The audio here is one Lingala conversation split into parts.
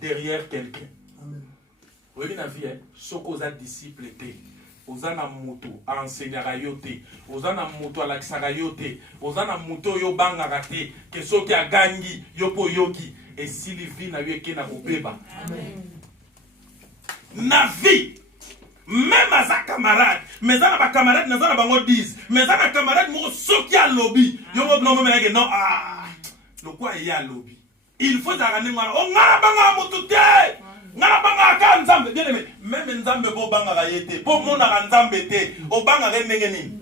derrière quelqu'un. Oui, na vie, ce qu'on a disciple était. Ozana moto enseignera yote, ozana moto alaksara yote, ozana moto yo bangara te, que so ki a gangi yopo yoki, et si li vi na yoke na bobeba. Na vie, même à sa camarade, mais à ma camarade, n'a pas bango 10, mais à ma camarade, moi, so ki a lobby, yo mo non me non ah, le quoi il y a lobby. Il faut arranger moi, on a banga moto te. Ngana banga ka nzambe bien aimé même nzambe bo banga ka yete bo mona ka nzambe te o banga ke ndenge nini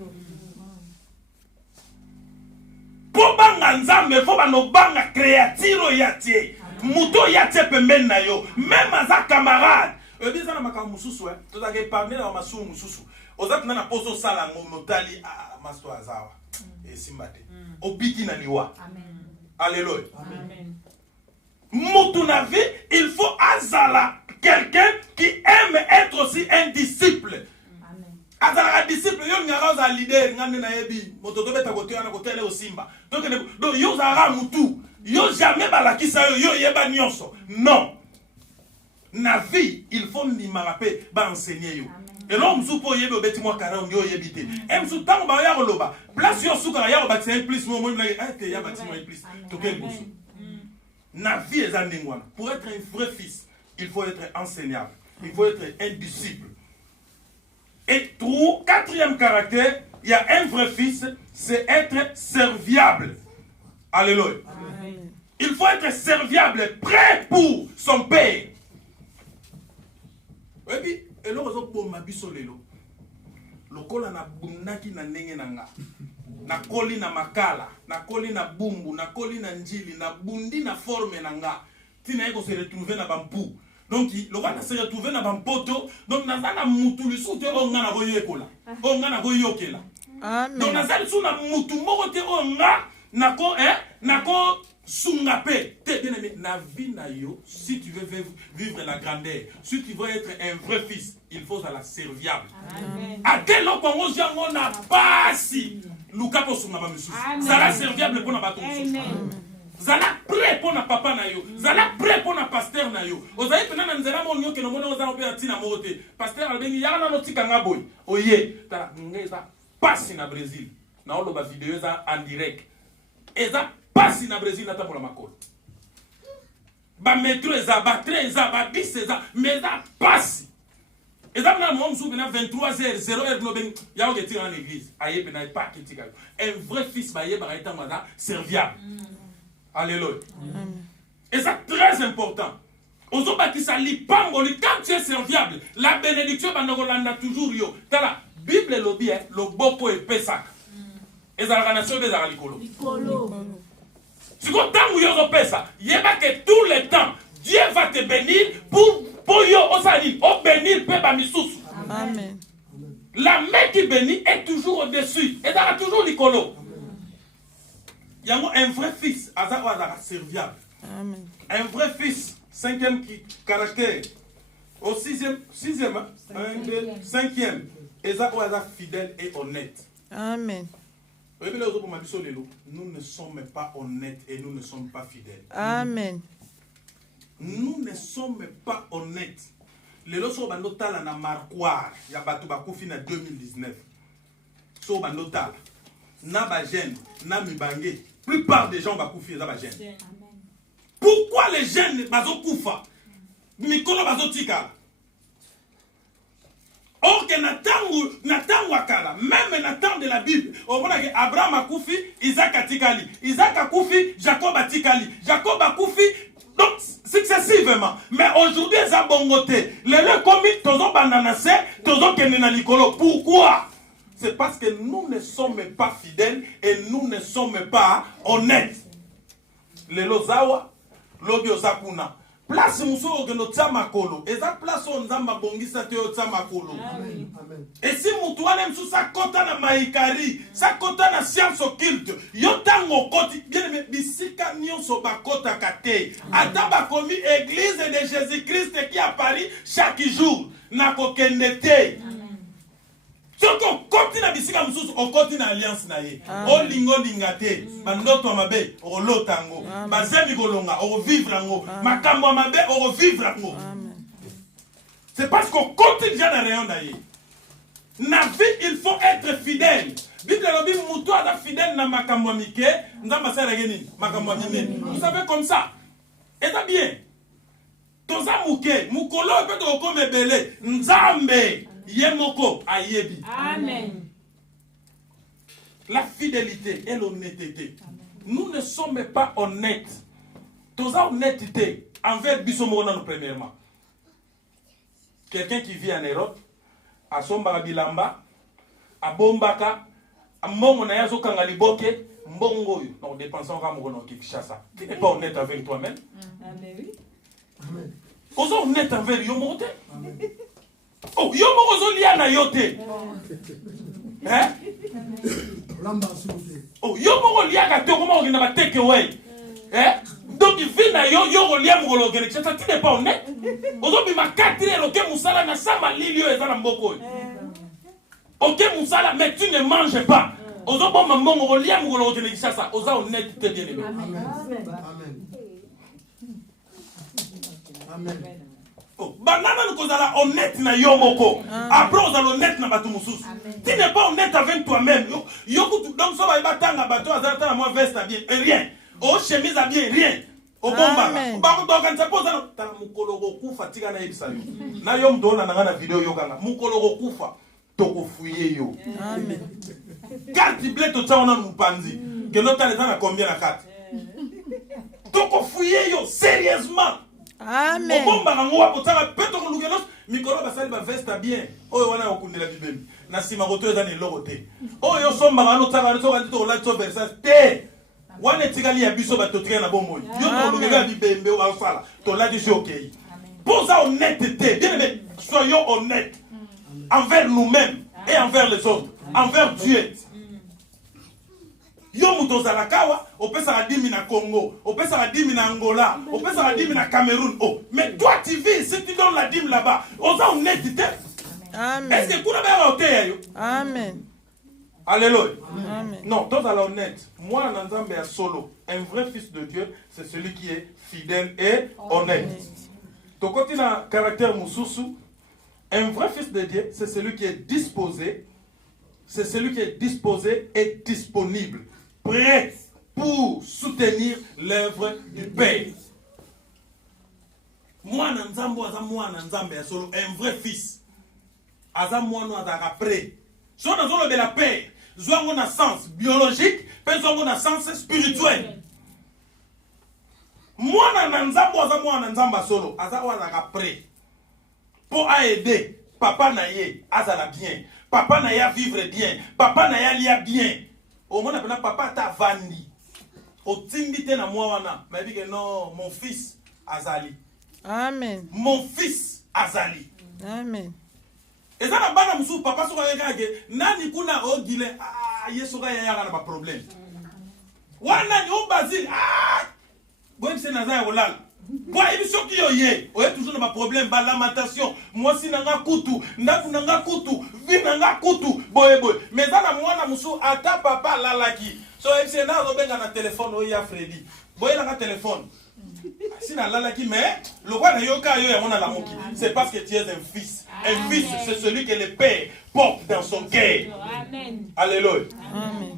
bo banga nzambe fo bano banga créatiro yatie muto yatie pembeni na yo même aza camarade e bisa na maka mususu to za ke parmi na masu mususu oza tuna na poso sala ngomotali masto azawa e simbate obiki na liwa amen alléluia amen. Mutu na vie, il faut azala quelqu'un qui aime être aussi un disciple. Azala disciple, yo ngara za leader ngane na yebi, mototo beta kote na kote le osimba. Donc yo zara mutu, yo jamais balakisa yo yeba nyonso. Non. Na vie, il faut ni marape ba enseigner yo. Et l'homme soupo yebe obeti mo kara yo yebite. Em sou tango ba ya loba. Place yo suka ya obati un plus mo mo na te ya bati mo un plus. To quel bousou. Na vie est un dingouan. Pour être un vrai fils, il faut être enseignable. Il faut être un disciple. Et quatrième caractère, il y a un vrai fils, c'est être serviable. Alléluia. Amen. Il faut être serviable, prêt pour son père. Et puis, et là, on a bisolelo. Le kola na bunaki na nenge nanga. Na koli na makala, na koli na bumbu, na koli na njili, na bundi na forme nanga. Tina eko se retrouver na bampu. Donc, le roi se retrouver na bampoto. Donc, nazana mutu lisute onga na goye kola. Onga na goye okela. Amen. Donc, nazana su na mutu moko te onga nako sungape. Te bien aimé, na vie na yo, si tu veux vivre la grandeur, si tu veux être un vrai fils, il faut la serviable. Amen. A tel on jango na pasi. Luka po sunga ba misusu. Zala serviable pour na bato misusu. Zala prêt pour na papa na yo. Zala prêt pour na pasteur na yo. Ozayi pena na nzela mo nyoke no mona oza ope atina mote. Pasteur albengi ya na notika ngaboy. Oye, ta ngeza pasi na Brésil. Na olo ba vidéo za en direct. Eza pasi na Brésil na tamola makolo. Ba métro eza ba train eza ba bus eza mais eza pasi. Et ça, nous sommes 23h, 0h, il y a en l'église. Un vrai fils, serviable. Alléluia. Et ça, très important. Quand tu es serviable, la bénédiction, on toujours. La Bible est le boko et pesak. Et ça, la nation est l'écolo. Si tu as pesa, il y a que tout le temps, Dieu va te bénir pour yo osani o bénir peba misusu. Amen. La main qui bénit est toujours au-dessus. Et dans toujours l'icolo. Il y a un vrai fils, azara serviable. Amen. Un vrai fils, cinquième caractère. Au sixième, cinquième, azara fidèle et honnête. Amen. Nous ne sommes pas honnêtes et nous ne sommes pas fidèles. Amen. Nous ne sommes pas honnêtes. Les lois sont banotala na marquoir. Ya batu bakufi na 2019. So banotala. Na ba jeune, na mibange. Plupart des gens bakufi na ba jeune. Pourquoi les jeunes bazo kufa? Mikolo bazo tika. Or que natangu akala, même natangu de la Bible, on voit que Abraham a kufi, Isaac a tikali, Isaac a kufi, Jacob a tikali, Jacob a kufi. Donc, successivement. Mais aujourd'hui, ça bongoté. Les commis, tozo bananase, tozo kenena nikolo. Pourquoi? C'est parce que nous ne sommes pas fidèles et nous ne sommes pas honnêtes. Les lozawa, lobi ozakuna. Place muso que notre samakolo. Et ça place on zamba bongisa te samakolo. Et si mutuane msou sa kota na maikari, sa kota na science occulte, yotango koti bien bisika nyonso ba kota kate. Ataba komi église de Jésus-Christ qui apparaît chaque jour na kokendete. Soko koti na bisika mususu okoti na alliance na ye olingo lingate bandoto mabe olotango bazemi kolonga vivre ngo makambo mabe vivre ngo. C'est parce qu'on continue déjà dans rayon na ye. Na vie il faut être fidèle. Bible lobi muto ada fidèle na makambo mike nzamba sala geni makambo nyene. Vous savez comme ça. Et ça bien. Toza muke mukolo pe to ko mebele nzambe yemoko ayebi. Amen. La fidélité et l'honnêteté. Nous ne sommes pas honnêtes. Toza honnêteté envers bisomona nous premièrement. Quelqu'un qui vit en Europe, à Somba Bilamba, à Bombaka, à Mongonayazo Yazo Kangaliboke, Mbongo, nous dépensons à Mogono Kishasa. Tu n'es pas honnête avec toi-même. Ozo honnête avec Yomote. Oh, Yomozo liana yote. Hein? Oh, Yomogo liaga te comment on a take away. Hein? Donc il vit na yo liam ngolo gene ça tu n'es pas honnête. Aujourd'hui ma 4 heures OK musala na sama lilio ezala mboko. OK musala mais tu ne manges pas. Aujourd'hui ma mbongo liam ngolo gene ça oza honnête te bien aimé. Amen. Amen. Oh, banana nous kozala honnête na yo moko. Après ozala honnête na batu mususu. Tu n'es pas honnête avec toi-même. Yo donc ça va batanga bato azala na moi veste bien rien. Oh chemise à bien rien. Au bomba. Ba ko ça pose na mukolo kufa tika na yebisa yo. Na yo mdona na vidéo yo kanga. Mukolo kufa toko fuye yo. Amen. Carte blé to tsaona mupanzi. Que l'autre les na combien la carte. Toko fuye yo sérieusement. Amen. Au bomba ngo wa potaka peto ko lugelos mikolo basali ba veste bien. Oyo wana okundela bibemi. Na sima roto ezana logote. Oyo somba ngano tsaka ro tsaka to la to versa te. Wane tikali ya biso batotrena na bomoi. Yo to lugega bibembe wa sala. To la dit OK. Pour ça honnêteté, bien aimé, soyons honnêtes envers nous-mêmes et envers les autres, envers Dieu. Yo muto zalakawa, opesa la 10 na Congo, opesa la 10 na Angola, opesa la 10 na Cameroun. Oh, mais toi tu vis, si tu donnes la 10 là-bas, on a honnêteté. Amen. Est-ce que tu as bien Amen. Alléluia. Amen. Non, toi à l'honnête. Moi, Nanzambe est solo. Un vrai fils de Dieu, c'est celui qui est fidèle et honnête. Ton côté na caractère mususu, un vrai fils de Dieu, c'est celui qui est disposé. C'est celui qui est disposé et disponible, prêt pour soutenir l'œuvre du Père. Moi, Nanzambo, moi, Nanzambe est solo. Un vrai fils. Azam moi, nous avons prêt. Si on a la paix, nous avons un sens biologique, nous avons un sens spirituel. Moi, Nanzamba solo, Azawa prêt pour aider papa naye, Azala bien, papa naye à vivre bien, papa naye à lire bien. Au moins, papa ta vandi. Au timbite na moi wana, mais dit que non, mon fils Azali. Amen. Mon fils Azali. Amen. Et ça na bana musu papa so ka ke nani kuna ogile yeso ka ya na ba problème. Wana ni o Basile bon c'est naza olala. Bo émission ki yo ye, o toujours na ba problème ba lamentation. Moi si nanga kutu, ndafu nanga kutu, vi nanga kutu, boye. Mais ça na mwana musu ata papa lalaki. So c'est na zo benga na téléphone o ya Freddy. Boye na téléphone. Si na lalaki mais le roi na yoka yo ya mona la moki. C'est parce que tu es un fils. Un fils, c'est celui que le Père porte dans son cœur. Amen. Alléluia. Amen.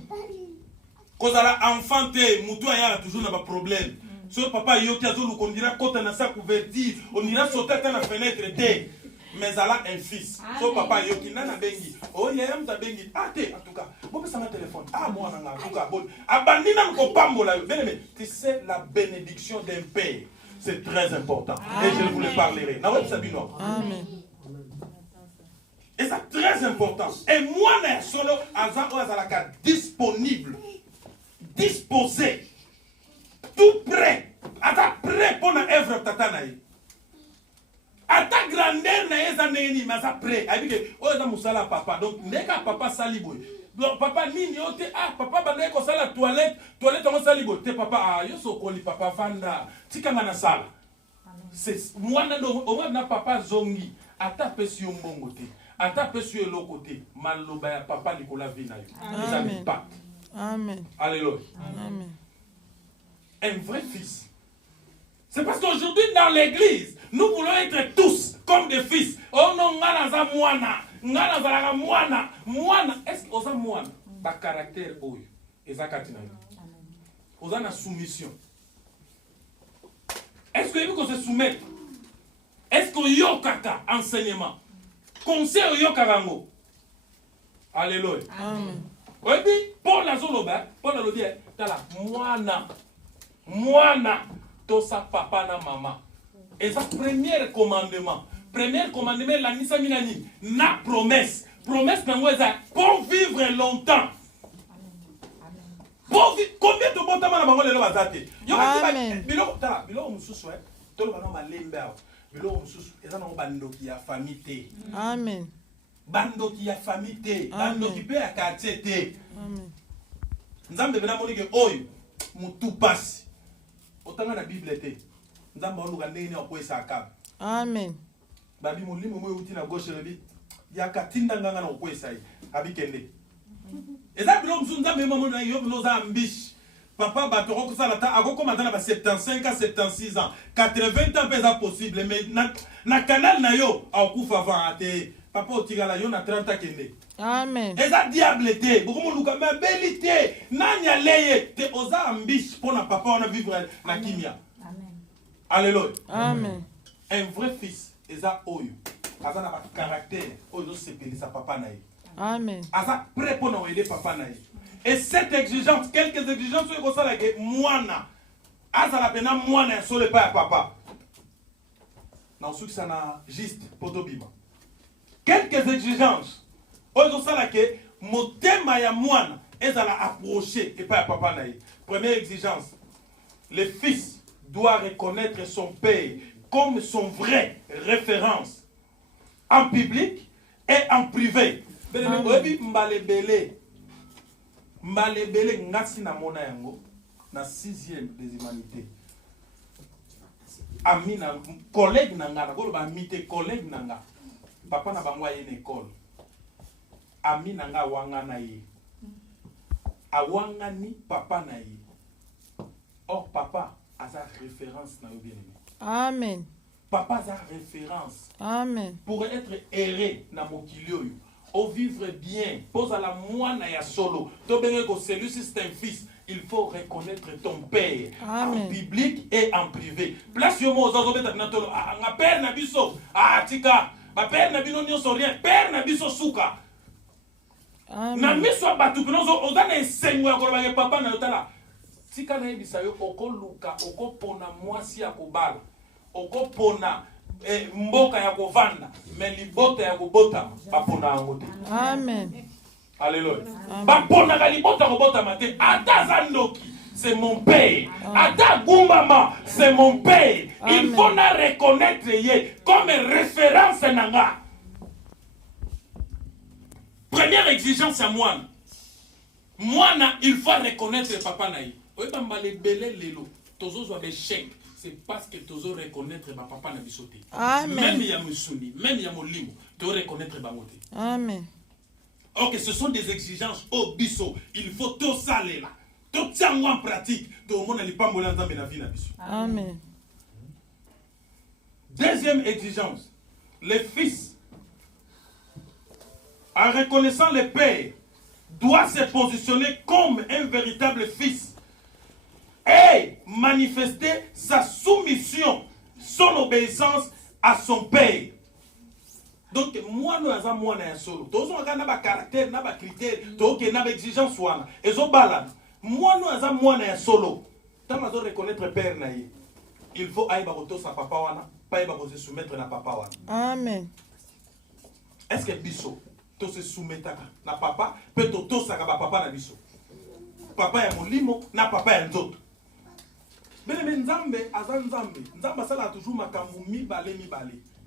Quand on a enfanté, Moutoua y a toujours un problème. Si papa yoki azolu on dira quand on a sa couverture, on ira sauter dans la fenêtre mais elle a un fils. So papa yoki nana bengi. Oh y'a un ta bengi. Ah te en tout cas. Bon ça m'a téléphone. Ah moi nana en tout cas bon. Abandina n'ko la. Bien tu sais la bénédiction d'un père, c'est très important. Et je vous le parlerai. Na web sabino. Amen. Et c'est très important. Et moi, solo, azalaka disponible, disposé, tout prêt, ata prêt pour la œuvre tatanaï. Ata grandeur na eza neni, mais ata prêt. Aïe que, oh eza musala papa. Donc, neka papa saliboy. Donc papa nini ote papa banda ko sala toilette on saliboy. Te papa yo sokoli papa vanda. Tikanga na sala. C'est moi na do, au moins na papa zongi. Ata pesi yo mbongo te. ata pe sur le côté maloba ya papa Nicolas vina yo eza impact. Amen. Alléluia. Amen. Un vrai fils. C'est parce qu'aujourd'hui dans l'église, nous voulons être tous comme des fils. Oh non, ngana za mwana, ngana za la mwana, mwana. Est-ce que oza mwana ba caractère oyo eza katina yo? Oza na soumission. Est-ce que vous se soumettre? Est-ce que yo kaka enseignement? Conseil yo karango. Alléluia. Amen. Oui, Paul a zoloba, Paul a dit, tala mwana to sa papa na maman. Et ça premier commandement la nisa minani na promesse nango eza pour vivre longtemps. Pour vivre combien de bon temps na bango lelo bazate. Yo ba biloko tala biloko mususu tolo bana malembe awo. Biloko mususu eza na bandoki ya famille. Amen. Bandoki ya famille te, bandoki pe ya quartier te. Amen. Nzambe bena monike oyo mutu pasi. Otanga na Bible te. Nzambe oluka ndenge okwesa akaba. Amen. Babi molimo moyo uti na gauche lebi. Ya katinda nganga na okwesa yi. Abikende. Eza biloko musu nzambe mama na yo noza ambish. Papa batoko kusala ta akoko matana ba 75 à 76 ans. 80 ans pesa possible mais na canal na yo akufa avant ate. Papa otigala yo na 30 ans kende. Amen. Eza diable te, beaucoup luka mais belité, nanya leye te oza ambish pour na papa on a vivre na kimia. Amen. Alléluia. Amen. Un vrai fils, eza oyo. Asa na ba caractère, oyo se peli sa papa na ye. Amen. Asa prêt pour na aider papa na ye. Et cette exigence, quelques exigences oyo ça la ke mwana. Asa la pena mwana ya sole pa ya papa. Na usuki sana juste potobima. Quelques exigences. Oyo sala ke motema ya mwana ezala approcher et pas papa naï. Première exigence. Le fils doit reconnaître son père comme son vrai référence en public et en privé. Oyebi mbalebele ngasi na mona yango na 6e des humanités. Ami na collègue nanga na koloba mité collègue nanga. Papa na bango aye na école. Ami nanga wanga na ye. Awanga ni papa na ye. Or papa a sa référence na yo bien-aimé. Amen. Papa a sa référence. Amen. Pour être erré na mokili oyo. Au vivre bien. Pose à la moine ya solo. Celui-ci c'est un fils. Il faut reconnaître ton père. Amen. En public et en privé. Place yo mo ozazo beta na tolo. Nga père na biso. Tika. Ba père na bino nyonso rien. Père na biso suka. Na miso batu pinozo ozana esengo ya koloba ke papa na yotala. Tika na yebisa yo okoluka okopona mwasi ya kobala. Okopona mboka ya kovanda mais libota ya kobota bapona yango te. Amen. Alléluia. Bapona ka libota kobota mate ata zandoki c'est mon père. Ata gumbama c'est mon père. Amen. Il faut na reconnaître ye comme référence nanga. Première exigence à moi. Moi il faut reconnaître papa naï. Oeba mbale belé lelo. Tozo zo be chèque. C'est parce que tu dois reconnaître ma papa na bisoté. Amen. Même ya musuni, même ya molimo, tu dois reconnaître bangoté. Amen. Ok, ce sont des exigences au biso. Il faut tout ça là. Tout ça en pratique. Tout le monde n'est pas moulin dans la vie na biso. Amen. Deuxième exigence. Le fils, en reconnaissant le père, doit se positionner comme un véritable fils. Et manifester sa soumission, son obéissance à son père. Donc, moi, nous avons un solo. Tous on a un caractère, un critère, tous on a une exigence. Et so balade. Moi, nous avons un solo. Tant que nous reconnaître père naïe, il faut aille baroto sa papa wana, pas se soumettre na papa wana. Amen. Est-ce que biso, to se soumettre na papa, peut to sa papa na biso. Papa ya molimo na papa ya nzoto. Mais Nzambe azan Nzambe sala toujours makambu mibale.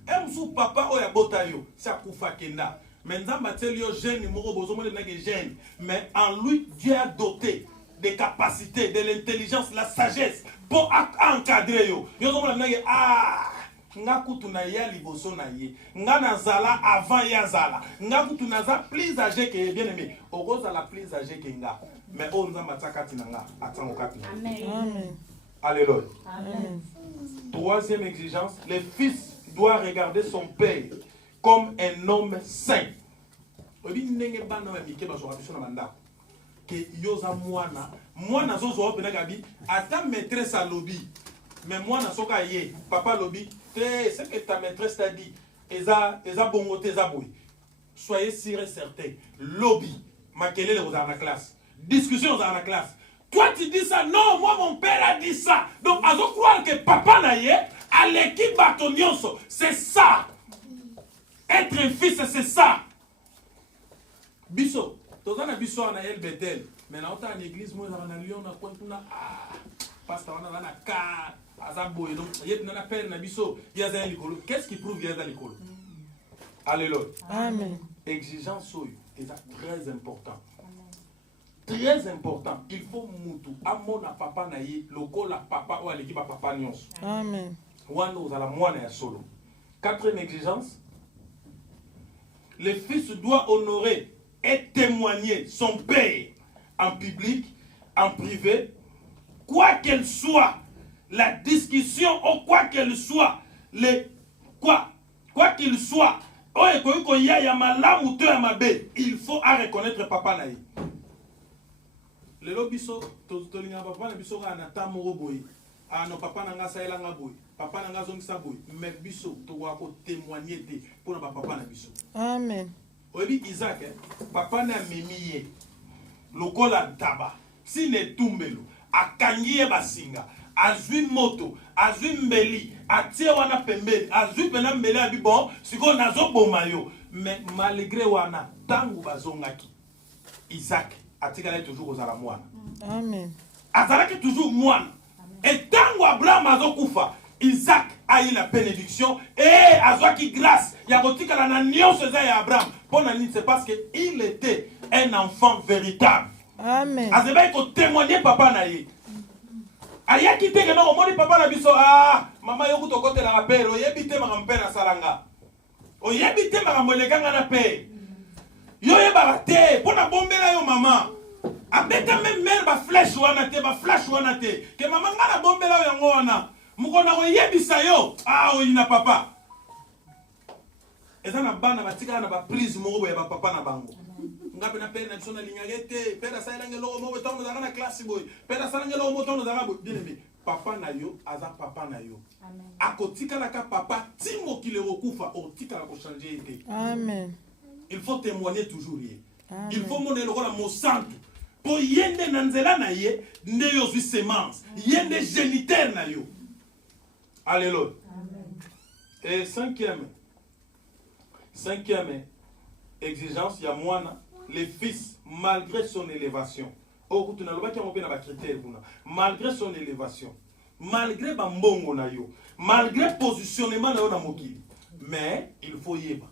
Emsu papa oya bota yo, sa kufa kenda. Mais Nzambe tel yo jeune moko bozo mona ke jeune, mais en lui Dieu a doté des capacités, de l'intelligence, la sagesse pour encadrer yo. Yo zo mona nga kutu na ya liboso na ye nga nazala avant ya zala nga kutu naza plus âgé que bien aimé okozala plus âgé que nga mais on nzambe atia kati na nga atango kati na Amen. Alléluia. Amen. Troisième exigence, le fils doit regarder son père comme un homme saint. Obi ndenge bana ba mike ba zoka biso na mandako ke yoza mwana zozo opena gabi ata maîtresse a lobby mais mwana soka ye papa lobby c'est que ta maîtresse t'a dit eza bongo te eza boy soyez sûr et certain lobby makelele aux dans la classe discussion dans la classe. Toi tu dis ça, non, moi mon père a dit ça. Donc à croire que papa na ye à l'équipe batonionso, c'est ça. Être un fils, c'est ça. Biso, toza na biso na el Bethel, mais na ota en église moi na Lyon na quoi tuna pasteur na ka azaboy donc yet na père na biso yaza likolo. Qu'est-ce qui prouve yaza likolo? Alléluia. Amen. Exigence soyo, c'est très important. Très important, il faut mutu amona papa na ye lokola papa ou l'équipe papa nyonso. Amen. Wana ozala mwana ya solo. Quatrième exigence, le fils doit honorer et témoigner son père en public, en privé, quoi qu'elle soit la discussion ou quoi qu'elle soit quoi qu'il soit. Il faut reconnaître papa na ye. Le lobiso tolinga papa na biso na tamoro boy no papa na nga saela nga boy papa na nga zongisa boy mais biso to wa ko témoigner te pour na papa na biso. Amen. Obi Isaac papa na mimiye lokola taba sine tumbelo akangie basinga azui moto azui mbeli atie wana pembeli azui pena mbeli abi bon siko nazo boma yo mais malgré wana tangu bazongaki Isaac atikala toujours aux alamouana. Amen. Azalaki toujours moine. Et tant que Abraham azokufa, Isaac a eu la bénédiction et azwaki grâce. Yakotikala na nyonso za ya Abraham. C'est parce que il était un enfant véritable. Amen. Azeba ko témoigner papa na ye. Ayaki te que non omoni papa na biso mama yoku to kote la père oyebite makampera salanga. Oyebite makamolekanga na père. Yo yeba te pona bombela yo mama abeta même mère ba flèche wana te ba flash wana te ke mama ngana bombela yo yango wana mukona ko yebisa yo oyina papa ezana bana batika na ba prise moko ya ba papa na bango ngape na père na biso na lingagete père sa elange lo mo betongo za na classe boy père sa elange lo mo betongo za boy bien aimé papa na yo aza papa na yo amen akotika la ka papa timo kilero kufa otika la ko changer été amen. Il faut témoigner toujours. Amen. Il faut montrer le rôle à mon santo. Pour yende nanzela na ye, ne yo suis semence. Yende géniteur na yo. Alléluia. Amen. Et cinquième exigence, il y a moi, les fils, malgré son élévation. Malgré son élévation, malgré bambongo na yo, malgré positionnement na yo na mokili. Mais il faut yeba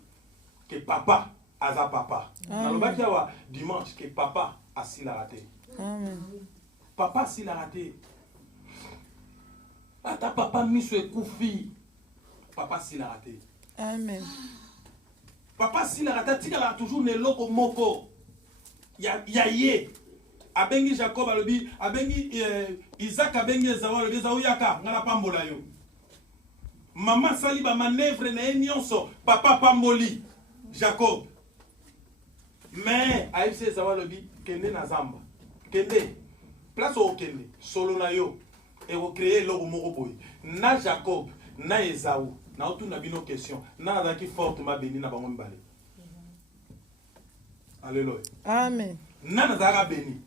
que papa aza papa. Nalobaki awa dimanche que papa assis la raté. Amen. Papa assis la raté. Ata papa miso ekufi. Papa assis la raté. Amen. Papa assis la raté tika toujours ne loko moko. Ya ye. Abengi Jacob alobi, abengi Isaac abengi Esaü alobi Esaü yaka ngala pambola yo. Maman sali ba manœuvre na nyonso, papa pamboli Jacob. Mais aïe Esaü alobi kende na zamba. Kende place au kende solo na yo et recréer loko moko boy. Na Jacob, na Esaü, na otuna bino question. Na azaki fortement béni na bango mbale. Alléluia. Amen. Na nazaka béni.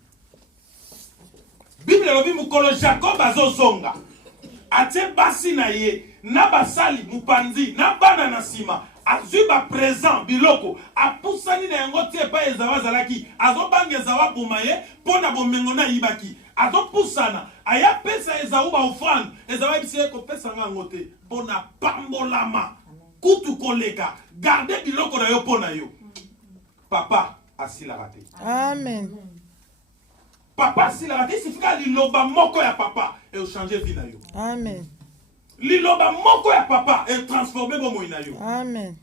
Bible lobi mukolo Jacob azozonga. Atie basi na ye, na basali mupanzi, na bana na sima. Azui ba présent biloko, apusani na yango tie pa Esaü zalaki, azobange Esaü bumaye, pona bomengo na yibaki. Azopusana, aya pesa Esaü ba offrande, Esaü bisi ko pesa nga ngote, pona pambolama. Kutu koleka, garder biloko na yo pona yo. Papa asila raté. Amen. Papa si la raté, il suffit qu'il loba moko ya papa et au changer vie na yo. Amen. Liloba moko ya papa est transformé comme moïna yo. Amen.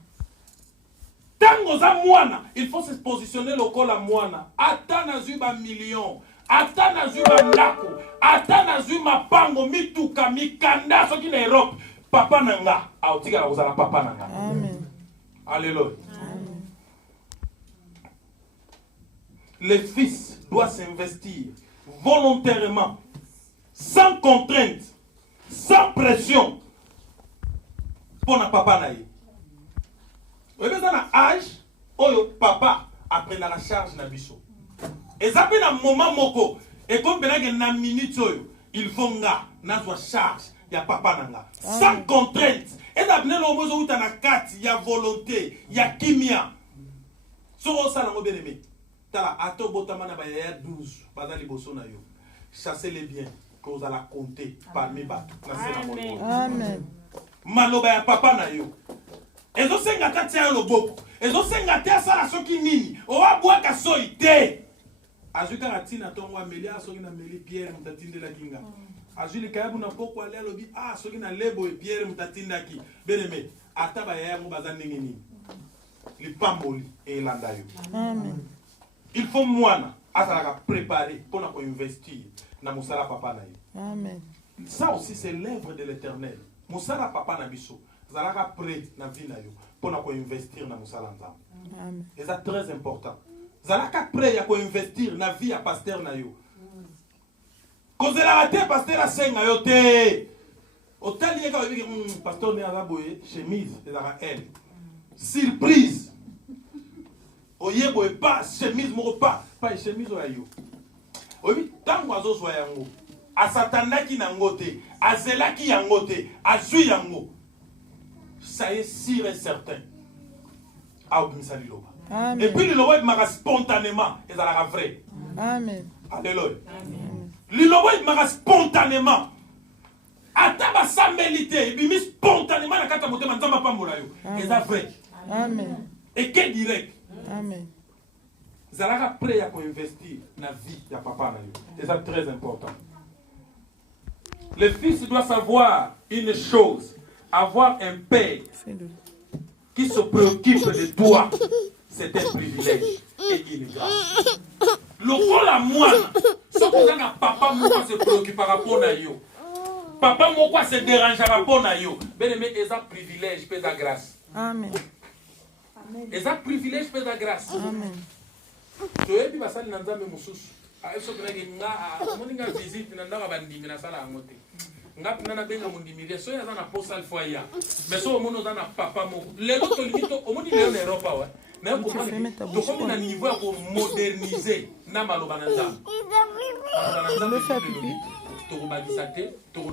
Tango za mwana, il faut se positionner lokola mwana. Ata na zuba million, ata na zuba ndako, ata na zuba pango mituka mikanda soki na Europe. Papa nanga, aotika la kozala papa nanga. Amen. Alléluia. Amen. Le fils doit s'investir volontairement, sans contrainte, sans pression, pour na papa na ye. Vous avez un âge où papa a pris la charge na biso. Et ça fait un moment moko. Et comme na minute il faut nga na soit charge ya papa nanga. Sans contrainte. Et ça fait le moment où tu as carte, il y a volonté, il y a kimia. So ça na mo bien aimé. Tala ato botama na ba ya 12 bazali boso na yo. Chassez les biens que vous allez compter parmi bateaux. Amen. Maloba ya papa na yo. Ezo senga tatia loboko. Ezo senga tia sala soki nini. Owa bwaka soite. Azuka ratina tongo amelia soki na meli Pierre mutatinde la kinga. Azuli kayabu na poko ale lobi soki na lebo e Pierre mutatinda ki. Beneme ataba ya mo bazande nini. Lipamboli e landa yo. Amen. Il faut mwana asala préparer pour na investir na musala papa na yo. Amen. Ça aussi c'est l'œuvre de l'Éternel. Musala papa na biso. Zalaka prêt na vie na yo pour na ko investir na musala nzambe. Amen. Et ça très important. Zalaka prêt ya ko investir na vie ya pasteur na yo. Kozela raté pasteur a senga yo te. Otali ka obi pasteur ne ala boye chemise ezaka elle. Surprise. Oyebo e pas chemise moko pas chemise oya yo. Obi tango azo so yango. Asatandaki na ngote, azelaki yangote, azui yango. Ça est sûr et certain. Amen. Et puis le m'a spontanément, et ça la vrai. Amen. Alléluia. Le m'a spontanément. Ataba samélité, et puis spontanément la carte moté manzama pambola yo. Et ça vrai. Amen. Et quel direct. Amen. Zalaka prêt à investir dans la vie de papa na yo. Et ça très important. Le fils doit savoir une chose, avoir un père qui se préoccupe de toi, c'est un privilège et une grâce. Le rôle à moi, ce que papa moi se préoccupe par rapport à yo. Papa moi se dérange par rapport à yo. Bien aimé, c'est un privilège, c'est la grâce. Amen. C'est un privilège, c'est la grâce. Amen. Tu es bien ça, n'entame mususu. Eso kuna nga moninga visite na ndaka bandimi na sala ngote. Ngapina na benga mundimiria so ya na postal foya. Mais so mono na papa moko. Lelo to limito omoni leo na Europa wa. Na ko comme na niveau ya ko moderniser na maloba na nzambe. Na nzambe to ko bagisa te to ko